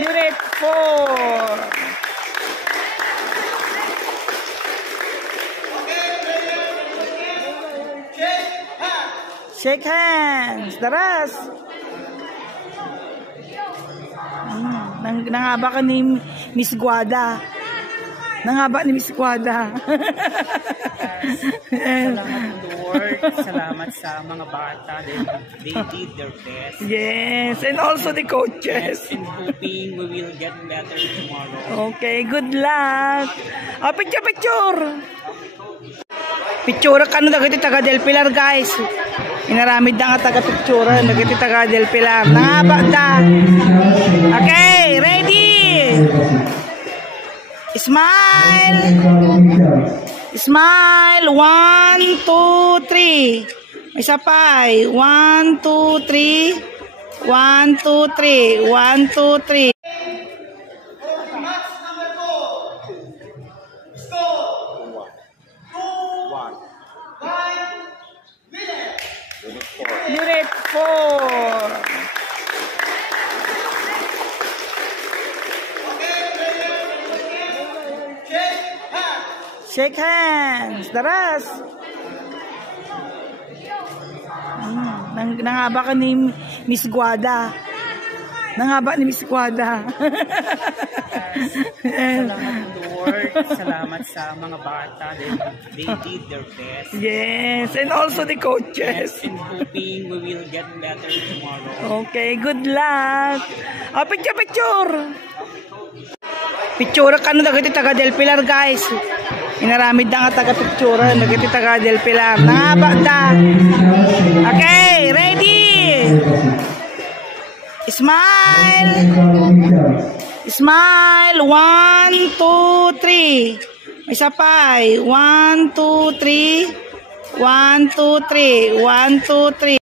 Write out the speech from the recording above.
Unit 4. Shake hands. Daras. Nangaba ka ni Miss Guada. Nangaba ni Miss Guada. Salamat Lord. Salamat sa mga bata. They did their best. Yes. And also the coaches. And hoping we will get better tomorrow. Okay. Good luck. Oh, picture, picture. Picture ka na nagati taga Del Pilar, guys. Inaramid na nga taga picture. Nagati taga Del Pilar. Nangaba ta. Okay. Ready. Smile. Smile. 1, 2, 3. Isa pa. 1, 2, 3. 1, 2, 3. 1, 2, 3. Unit 4. Shake hands. Daras. Nangaba ka ni Miss Guada. Nangaba ni Miss Guada. Salamat Lord. Salamat sa mga bata. They did their best. Yes. And also the coaches. And hoping we will get better tomorrow. Okay. Good luck. Oh, picture, picture. Picture ka na nagati taga Del Pilar, guys. Inaramid na nga taga picture. Nagati taga Del Pilar. Nangaba ta. Okay. Ready. Smile. Smile. 1, 2, 3. Isa pa. 1, 2, 3. 1, 2, 3. 1, 2, 3.